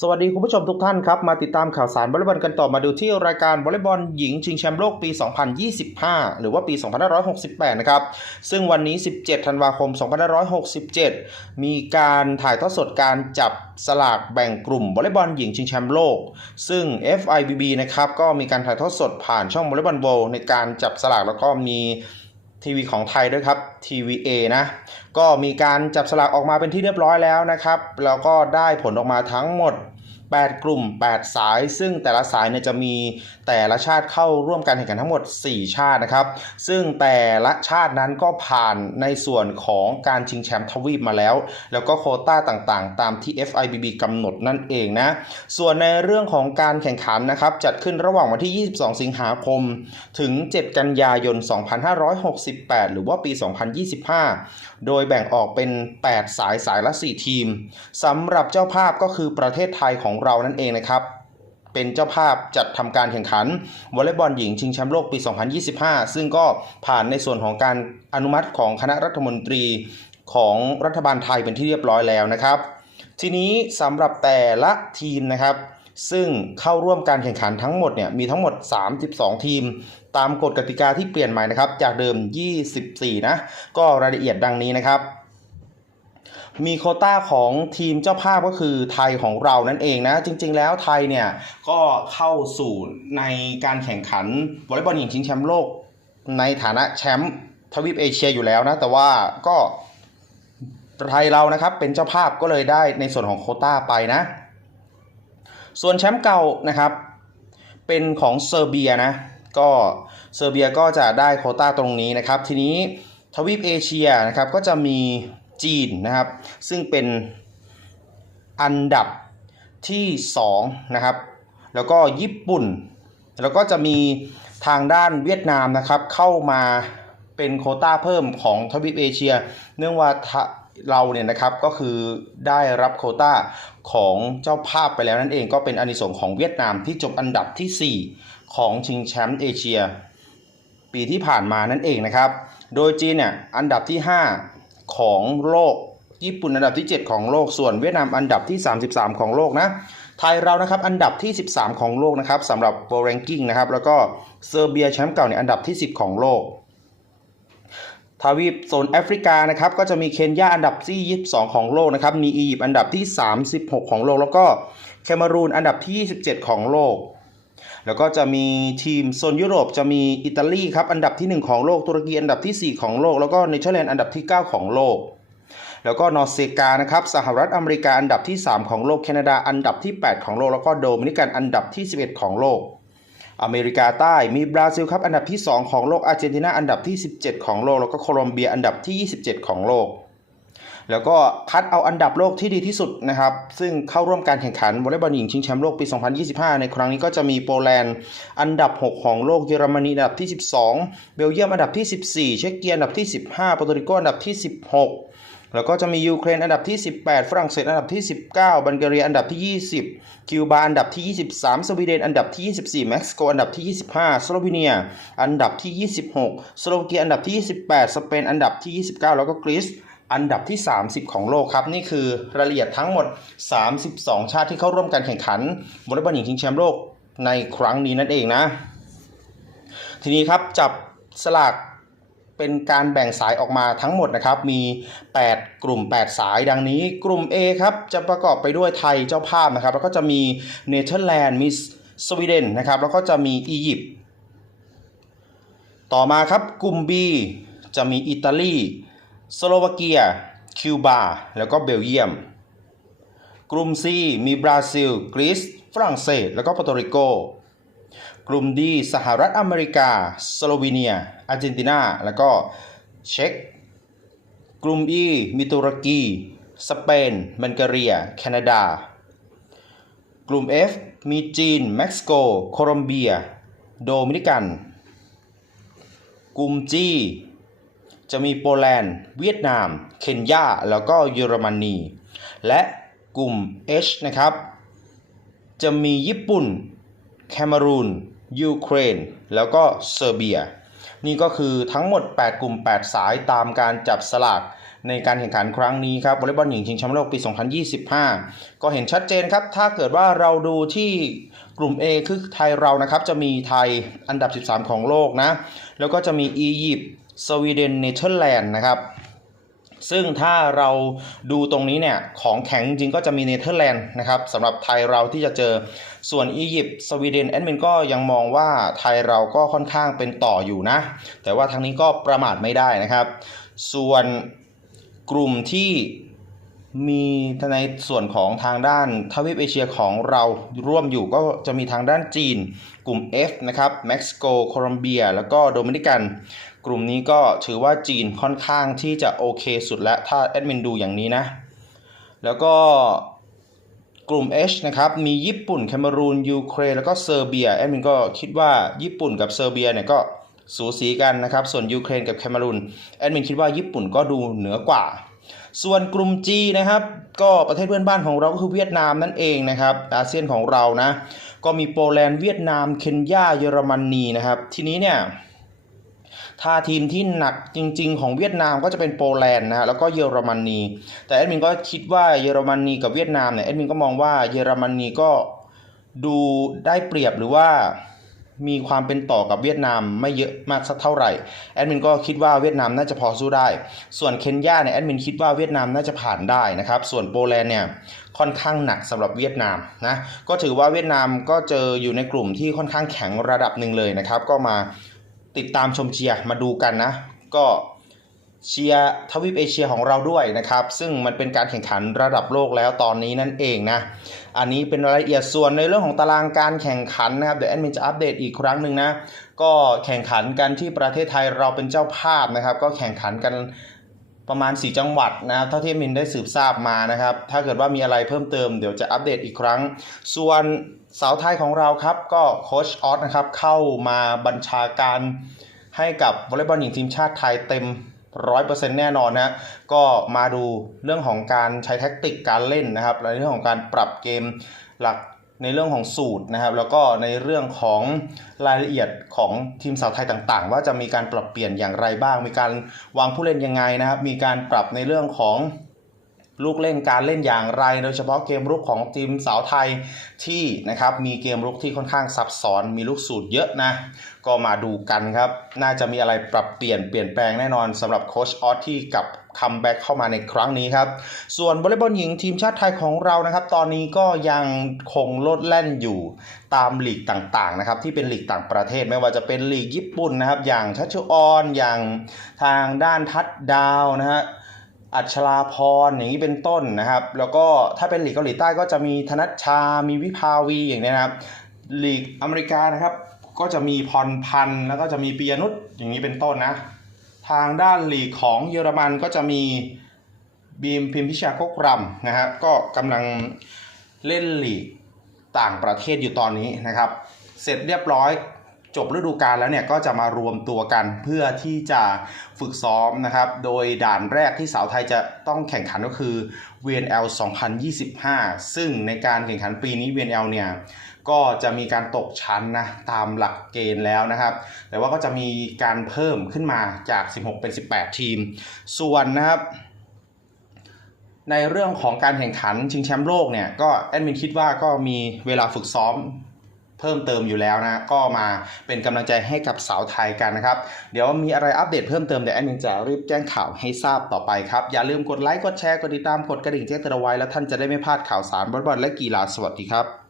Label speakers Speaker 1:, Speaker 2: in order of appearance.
Speaker 1: สวัสดีคุณผู้ชมทุกท่านครับ มาติดตามข่าวสารวอลเลย์บอลกันต่อมาดูที่รายการวอลเลย์บอลหญิงชิงแชมป์โลกปี 2025 หรือว่าปี 2568 นะครับ ซึ่งวันนี้ 17 ธันวาคม 2567 มีการถ่ายทอดสดการจับสลากแบ่งกลุ่มวอลเลย์บอลหญิงชิงแชมป์โลก ซึ่ง FIBB นะครับก็มีการถ่ายทอดสดผ่านช่องวอลเลย์บอลโบในการจับสลากแล้วก็มี ทีวีของไทยด้วยครับ TVA นะ ก็มีการจับสลากออกมาเป็นที่เรียบร้อยแล้วนะครับ แล้วก็ได้ผลออกมาทั้งหมด 8 กลุ่ม 8 สาย ซึ่งแต่ละสายเนี่ยจะมีแต่ละชาติเข้าร่วมการแข่งขันทั้งหมด 4 ชาตินะครับ ซึ่งแต่ละชาตินั้นก็ผ่านในส่วนของการชิงแชมป์ทวีปมาแล้ว แล้วก็โคต้าต่างๆ ตามที่ FIBB กำหนดนั่นเองนะ ส่วนในเรื่องของการแข่งขันนะครับ จัดขึ้นระหว่างวันที่ 22 สิงหาคม ถึง 7 กันยายน 2568 หรือว่าปี 2025 โดยแบ่งออกเป็น 8 สายสายละ 4 ทีมสำหรับเจ้าภาพก็คือประเทศไทยของเรานั่นเองนะครับ เป็นเจ้าภาพจัดทำการแข่งขันวอลเลย์บอลหญิงชิงแชมป์โลกปี 2025 ซึ่งก็ผ่านในส่วนของการอนุมัติของคณะรัฐมนตรีของรัฐบาลไทยเป็นที่เรียบร้อยแล้วนะครับ ทีนี้สำหรับแต่ละทีมนะครับ ซึ่งเข้าร่วมการแข่งขันทั้งหมดเนี่ยมีทั้งหมด 32 ทีม ตามกฎกติกาที่เปลี่ยนใหม่นะครับ จากเดิม 24 นะ ก็รายละเอียดดังนี้นะครับ มีโคต้าของทีมเจ้าภาพก็คือไทยของเรานั่นเองนะ จริง ๆ แล้วไทยเนี่ยก็เข้าสู่ในการแข่งขันวอลเลย์บอลหญิงชิงแชมป์โลก ในฐานะแชมป์ทวีปเอเชียอยู่แล้วนะ แต่ว่าก็ไทยเรานะครับเป็นเจ้าภาพก็เลยได้ในส่วนของโคต้าไปนะ ส่วนแชมป์เก่านะครับ เป็นของเซอร์เบียนะก็เซอร์เบียก็จะได้โคต้าตรงนี้นะครับ ทีนี้ทวีปเอเชียนะครับก็จะมี จีนนะครับ ซึ่งเป็นอันดับที่2นะครับ แล้วก็ญี่ปุ่น แล้วก็จะมีทางด้านเวียดนามนะครับ เข้ามาเป็นโคต้าเพิ่มของทวีปเอเชีย เนื่องว่าเราเนี่ยนะครับก็คือได้รับโคต้าของเจ้าภาพไปแล้วนั่นเองก็เป็นอนิสงส์ของเวียดนามที่จบอันดับทีสี่ 4 ของชิงแชมป์เอเชีย ปีที่ผ่านมานั่นเองนะครับ โดยจีนเนี่ยอันดับที่ 5 ของโลก ญี่ปุ่นอันดับที่ 7 ของโลก ส่วนเวียดนามอันดับที่ 33 ของโลกนะไทยเรานะครับอันดับที่ 13 ของโลกนะครับสำหรับ World Ranking นะครับแล้วก็เซอร์เบียแชมป์เก่าเนี่ยอันดับที่ 10 ของโลกทวีปโซนแอฟริกานะครับก็จะมีเคนยาอันดับที่ 22 ของโลกนะครับมีอียิปต์อันดับที่ 36 ของโลก แล้วก็แคนารูนอันดับที่ 27 ของโลก แล้วก็จะมีทีมโซนยุโรปจะมีอิตาลีครับอันดับที่ 1 ของโลกตุรกีอันดับที่ 4 ของโลก แล้วก็เนเธอร์แลนด์อันดับที่ 9 ของโลก แล้วก็นอร์เซกานะครับสหรัฐอเมริกาอันดับที่ 3 ของโลกแคนาดาอันดับที่ 8 ของโลก แล้วก็โดมินิกันอันดับที่ 11 ของโลก อเมริกาใต้มีบราซิลครับอันดับที่ 2 ของโลกอาร์เจนตินาอันดับที่ 17 ของโลก แล้วก็โคลอมเบียอันดับที่ 27 ของโลก แล้วก็คัดเอาอันดับโลกที่ดีที่สุดนะครับ ซึ่งเข้าร่วมการแข่งขันวอลเลย์บอลหญิงชิงแชมป์โลกปี 2025 ในครั้งนี้ก็จะมีโปแลนด์อันดับ 6 ของโลกเยอรมนีอันดับที่ 12 เบลเยียมอันดับที่ 14 เช็กเกียอันดับที่ 15โปรตุเกสอันดับที่ 16 แล้วก็จะมียูเครนอันดับที่ 18 ฝรั่งเศสอันดับที่ 19 บัลแกเรียอันดับที่ 20 คิวบาอันดับที่ 23 สวีเดนอันดับที่ 24 เม็กซิโกอันดับที่ 25 สโลวีเนีย อันดับที่ 26 สโลวาเกียอันดับที่ 28 สเปนอันดับที่ 29 แล้วก็กรีซ อันดับที่ 30 ของโลกครับ นี่คือรายละเอียดทั้งหมด 32 ชาติที่เข้าร่วมการแข่งขันวอลเลย์บอลหญิงชิงแชมป์โลกในครั้งนี้นั่นเองนะ ทีนี้ครับจับสลากเป็นการแบ่งสายออกมาทั้งหมดนะครับ มี 8 กลุ่ม 8 สายดังนี้ กลุ่ม A ครับจะประกอบไปด้วยไทยเจ้าภาพนะครับ แล้วก็จะมีเนเธอร์แลนด์มีสวีเดนนะครับ แล้วก็จะมีอียิปต์ต่อมาครับกลุ่ม B จะมีอิตาลี สโลวาเกีย คิวบา แล้วก็เบลเยียม กลุ่ม C มีบราซิล กรีซ ฝรั่งเศส แล้วก็ปาโตริโก กลุ่ม D สหรัฐอเมริกา สโลวีเนีย อาร์เจนตินา แล้วก็เช็ก กลุ่ม E มีตุรกี สเปน บัลแกเรีย แคนาดา กลุ่ม F มีจีน เม็กซิโก โคลอมเบีย โดมินิกัน กลุ่ม G จะมีโปแลนด์ เวียดนาม เคนยา แล้วก็เยอรมนี และกลุ่ม H นะครับ จะมีญี่ปุ่น แคนารูน ยูเครน แล้วก็เซอร์เบีย นี่ก็คือทั้งหมด 8 กลุ่ม 8 สายตามการจับสลากในการแข่งขันครั้งนี้ครับวอลเลย์บอลหญิงชิงแชมป์โลกปี 2025 ก็เห็นชัดเจนครับ ถ้าเกิดว่าเราดูที่กลุ่ม A คือไทยเรานะครับ จะมีไทยอันดับ 13 ของโลกนะ แล้วก็จะมีอียิปต์ สวีเดนเนเธอร์แลนด์นะครับ ซึ่งถ้าเราดูตรงนี้เนี่ย ของแข็งจริงก็จะมีเนเธอร์แลนด์นะครับสำหรับไทยเราที่จะเจอส่วนอียิปต์สวีเดนแอดมินก็ยังมองว่าไทยเราก็ค่อนข้างเป็นต่ออยู่นะ แต่ว่าทางนี้ก็ประมาทไม่ได้นะครับ ส่วนกลุ่มที่มีในส่วนของทางด้านทวีปเอเชียของเราร่วมอยู่ก็จะมีทางด้านจีน กลุ่ม F นะครับเม็กซิโกโคลอมเบีย แล้วก็โดมินิกัน กลุ่มนี้ก็ถือว่าจีนค่อนข้างที่จะโอเคสุดแล้ว ถ้าแอดมินดูอย่างนี้นะ แล้วก็กลุ่ม H นะครับ มีญี่ปุ่น แคเมรูน ยูเครน แล้วก็เซอร์เบีย แอดมินก็คิดว่าญี่ปุ่นกับเซอร์เบียเนี่ยก็สูสีกันนะครับ ส่วนยูเครนกับแคเมรูน แอดมินคิดว่าญี่ปุ่นก็ดูเหนือกว่า ส่วนกลุ่ม G นะครับ ก็ประเทศเพื่อนบ้านของเราก็คือเวียดนามนั่นเองนะครับ อาเซียนของเรานะ ก็มีโปแลนด์ เวียดนาม เคนยา เยอรมนีนะครับ ทีนี้เนี่ย ถ้าทีมที่หนักจริง ๆ ของเวียดนามก็จะเป็นโปแลนด์นะฮะแล้วก็เยอรมนี แต่แอดมินก็คิดว่าเยอรมนีกับเวียดนามเนี่ยแอดมินก็มองว่าเยอรมนีก็ดูได้เปรียบหรือว่ามีความเป็นต่อกับเวียดนามไม่เยอะมากสักเท่าไหร่แอดมินก็คิดว่าเวียดนามน่าจะพอสู้ได้ ส่วนเคนยาเนี่ยแอดมินคิดว่าเวียดนามน่าจะผ่านได้นะครับ ส่วนโปแลนด์เนี่ยค่อนข้างหนักสำหรับเวียดนามนะก็ถือว่าเวียดนามก็เจออยู่ในกลุ่มที่ค่อนข้างแข็งระดับหนึ่งเลยนะครับ ก็มา ติดตามชมเชียร์มาดูกันนะ ก็เชียร์ทวีปเอเชียของเราด้วยนะครับ ซึ่งมันเป็นการแข่งขันระดับโลกแล้วตอนนี้นั่นเองนะ อันนี้เป็นรายละเอียดส่วนในเรื่องของตารางการแข่งขันนะครับ เดี๋ยวแอดมินจะอัปเดตอีกครั้งหนึ่งนะ ก็แข่งขันกันที่ประเทศไทยเราเป็นเจ้าภาพนะครับ ก็แข่งขันกัน ประมาณ 4 จังหวัดนะครับเท่าที่มินได้สืบทราบมานะครับ ถ้าเกิดว่ามีอะไรเพิ่มเติมเดี๋ยวจะอัปเดตอีกครั้ง ส่วนสาวไทยของเราครับ ก็โค้ชออสนะครับเข้ามาบัญชาการให้กับวอลเลย์บอลหญิงทีมชาติไทยเต็ม100%แน่นอนนะก็มาดูเรื่องของการใช้แท็กติกการเล่นนะครับในเรื่องของการปรับเกมหลัก ในเรื่องของสูตรนะครับ แล้วก็ในเรื่องของรายละเอียดของทีมสาวไทยต่างๆ ว่าจะมีการปรับเปลี่ยนอย่างไรบ้าง มีการวางผู้เล่นยังไงนะครับ มีการปรับในเรื่องของ ลูกเล่นการเล่นอย่างไร โดยเฉพาะเกมรุกของทีมสาวไทยที่นะครับมีเกมรุกที่ค่อนข้างซับซ้อนมีลูกสูตรเยอะนะ ก็มาดูกันครับ น่าจะมีอะไรปรับเปลี่ยนเปลี่ยนแปลงแน่นอนสำหรับโคชออสที่กลับคัมแบ็กเข้ามาในครั้งนี้ครับ ส่วนวอลเลย์บอลหญิงทีมชาติไทยของเรานะครับ ตอนนี้ก็ยังคงลดแล่นอยู่ตามลีกต่างๆนะครับที่เป็นลีกต่างประเทศไม่ว่าจะเป็นลีกญี่ปุ่นนะครับ อย่างชัชชุออนอย่างทางด้านทัดดาวนะฮะ อัชราพรอย่างนี้เป็นต้นนะครับ แล้วก็ถ้าเป็นหลีกเกาหลีใต้ก็จะมีธนัชชา มีวิภาวีอย่างนี้นะครับหลีกอเมริกานะครับก็จะมีพรพันธ์แล้วก็จะมีปียนุชอย่างนี้เป็นต้นนะทางด้านหลีกของเยอรมันก็จะมีบีมพิมพิชาโกกรัมนะครับก็กำลังเล่นหลีกต่างประเทศอยู่ตอนนี้นะครับ เสร็จเรียบร้อย จบฤดูกาลแล้วเนี่ยก็จะมารวมตัวกันเพื่อที่จะฝึกซ้อมนะครับ โดยด่านแรกที่สาวไทยจะต้องแข่งขันก็คือ VNL 2025 ซึ่งในการแข่งขันปีนี้ VNL เนี่ยก็จะมีการตกชั้นนะตามหลักเกณฑ์แล้วนะครับ แต่ว่าก็จะมีการเพิ่มขึ้นมาจาก 16 เป็น 18 ทีม ส่วนนะครับ ในเรื่องของการแข่งขันชิงแชมป์โลกเนี่ยก็แอดมินคิดว่าก็มีเวลาฝึกซ้อม เพิ่มเติมอยู่แล้วนะ ก็มาเป็นกำลังใจให้กับสาวไทยกันนะครับ เดี๋ยวมีอะไรอัปเดตเพิ่มเติมเดี๋ยวแอดมินจะรีบแจ้งข่าวให้ทราบต่อไปครับ อย่าลืมกดไลค์กดแชร์กดติดตามกดกระดิ่งแจ้งเตือนไว้แล้วท่านจะได้ไม่พลาดข่าวสารบอลบอลและกีฬาสวัสดีครับ